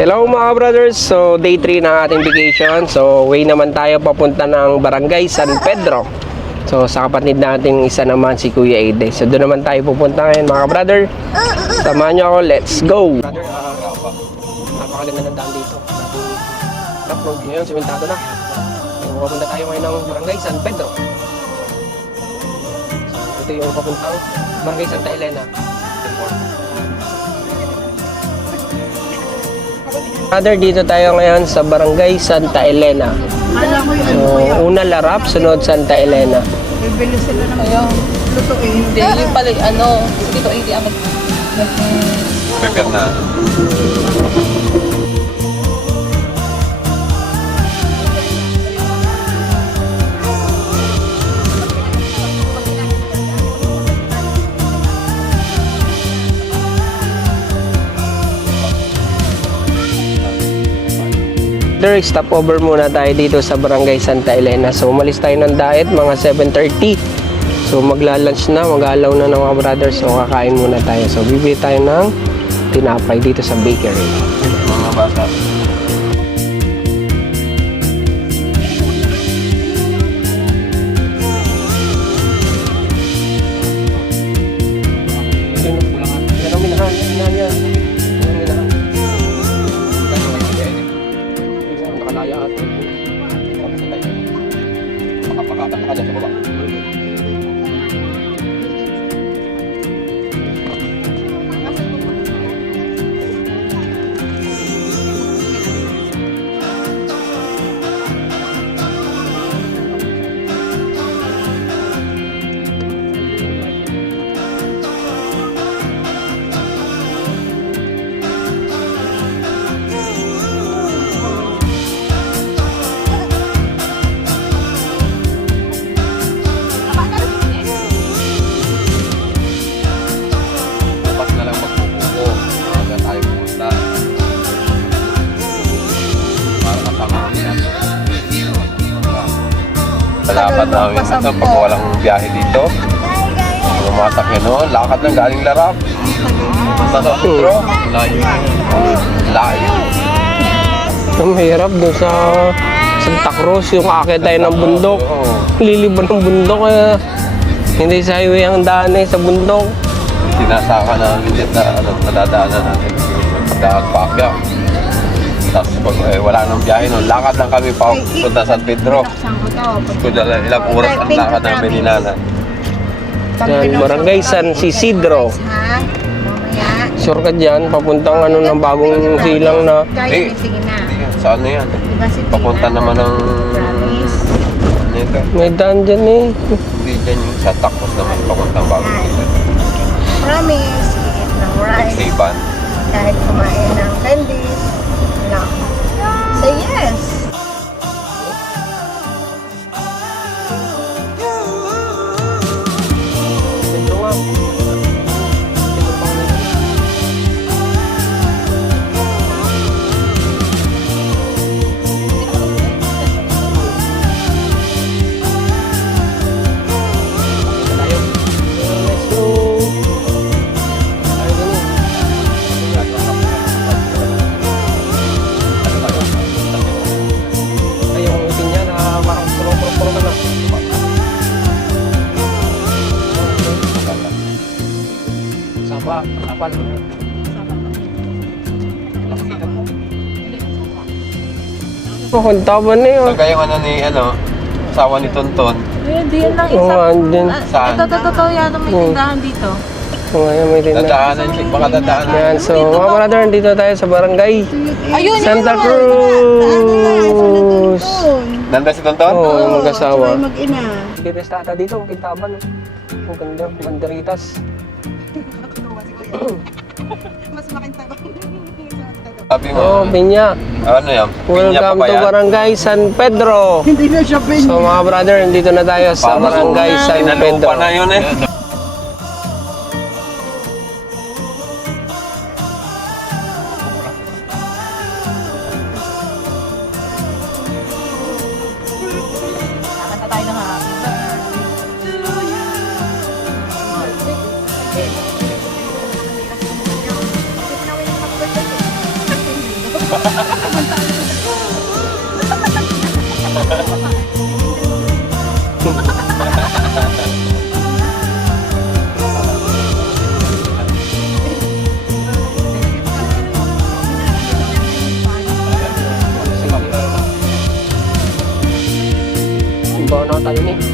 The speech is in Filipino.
Hello mga brothers, so day 3 ng ating vacation. So way naman tayo papunta ng Barangay San Pedro. So sa kapatid nating isa naman si Kuya Aiden. So doon naman tayo pupunta ngayon mga brother. Samahan nyo ako, let's go! Brother, napakaganda ng daan dito. Rough road ngayon, simentado na. So papunta tayo ngayon ng Barangay San Pedro. So ito yung papuntang Barangay Santa Elena. Brother, dito tayo ngayon sa Barangay Santa Elena. So, una Larap, sunod Santa Elena. Bibili sila ng lutuin. Hindi, yung pala, dito hindi ako Beker na. Stop over muna tayo dito sa Barangay Santa Elena. So umalis tayo ng diet mga 7:30. So magla-lunch na, mag-alaw na ng mga brothers. So kakain muna tayo. So bibili tayo ng tinapay dito sa bakery. Mga bata. Lakad namin ito pag walang biyahe dito. Lumatak yun, no? Lakad ng galing Larap. Nasa Pedro. Layo. Ang hirap dun sa Santa Cruz, yung akit tayo ng bundok. Liliban ng bundok kaya hindi sa highway ang daan sa bundok. Sinasaka na nadadaanan natin. Daan Pakya. Tapos pag wala nang biyahe, no? Lakad lang kami pa punta San Pedro. Ilang oras ang lakad namin ni Nana. Yan, Barangay San Isidro. Sure ka dyan, papuntang ng bagong silang na. Eh, saan na yan? Papunta naman ng... Ano ito? May daan dyan eh. Hindi dyan yung sa Takos naman, papuntang bagong silang. Promise, eat ng rice. Iban. Kahit kumain ng candies. No. Say yes. Ito nga. Ito pa nga. Tayo. Let's go. Tayo din eh. Ay, yung itin niya na parang puro-puro ka na. Sapa, kapal. Pupunta ba na yun? Pagka yung asawa ni Tonton, Hindi yan lang Oo nga, din. Saan? Ito, totoo yan may tindahan dito. Oo nga, may rin na. dadaanan siya, baka dadaanan. Yan, so mga brother, dito tayo sa Barangay Ayun, Santa Cruz. Nanda si Tonton? Oo, yung mag-asawa. Mag-ina. Dito sa tata dito, ang kintaban. Ang ganda, banderitas. Mas makintabang. Sabi mo, Oh, Pinya. ano yan? Pinya pa Welcome ba to yan? Barangay San Pedro. Hindi na siya So mga brother, nandito na tayo sa Barangay San Pedro. Tinalupa na yun eh. Nakanta tayo ng happy birthday. Bawa na tayo ni.